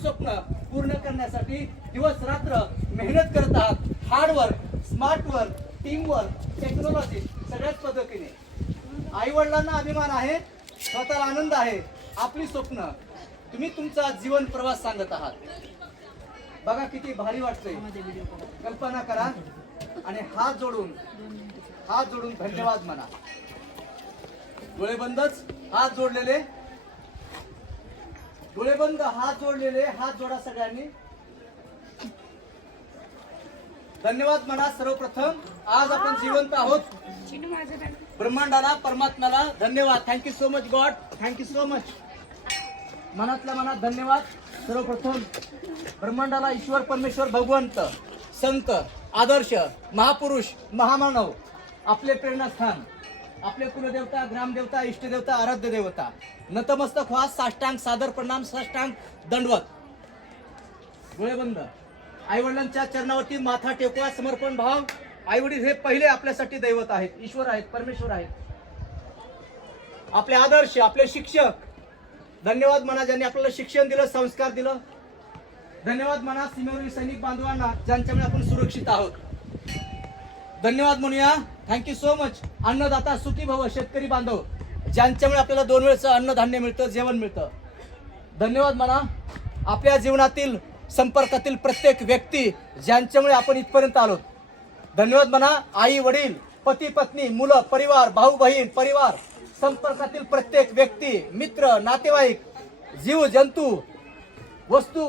स्वप्न पूर्ण करण्यासाठी दिवस रात्र मेहनत करत आहात. Hard work smart work team work technology सगळ्याच पद्धतीने. आई वडिलांना अभिमान आहे स्वतःला आनंद आहे आपली स्वप्न. तुम्ही तुमचा जीवन प्रवास सांगत आहात. बघा किती भारी वाटतंय. कल्पना करा आणि हात जोडून हात जोडून धन्यवाद म्हणा. डोळे बंदच हात जोडलेले डोळे बंद हात जोडलेले हात जोडा सगळ्यांनी. धन्यवाद म्हणा सर्वप्रथम. आज आपण जिवंत आहोत. ब्रह्मांडाला परमात्म्याला धन्यवाद. Thank you so much God thank you so much मनातल्या मनात धन्यवाद. सर्वप्रथम ब्रह्मांडाला ईश्वर परमेश्वर भगवंत संत आदर्श महापुरुष महामानव आपले प्रेरणास्थान. आपले कुलदेवता ग्रामदेवता इष्टदेवता आराध्य देवता नतमस्तक व्हा साष्टांग सादर प्रणाम साष्टांग दंडवत. डोळे बंद. आई वडिलांच्या चरणावरती माथा टेकवा समर्पण भाव. आई वडील हे पहिले आपल्यासाठी दैवत आहेत ईश्वर आहेत परमेश्वर आहेत. आपले आदर्श आपले शिक्षक. धन्यवाद म्हणा ज्यांनी आपल्याला शिक्षण दिलं संस्कार दिलं. धन्यवाद म्हणा सीमेवरील सैनिक बांधवांना ज्यांच्यामुळे आपण सुरक्षित आहोत. धन्यवाद म्हणूया. थँक्यू सो मच अन्नदाता सुखी भव शेतकरी बांधव. ज्यांच्यामुळे आपल्याला दोन वेळचं अन्नधान्य मिळतं जेवण मिळतं. धन्यवाद म्हणा आपल्या जीवनातील संपर्कातील प्रत्येक व्यक्ती ज्यांच्यामुळे आपण इथपर्यंत आलो. धन्यवाद म्हणा आई वडील पती पत्नी मुलं परिवार भाऊ बहीण परिवार संपर्कातील प्रत्येक व्यक्ती मित्र नातेवाईक जीव जंतू वस्तू वास्तू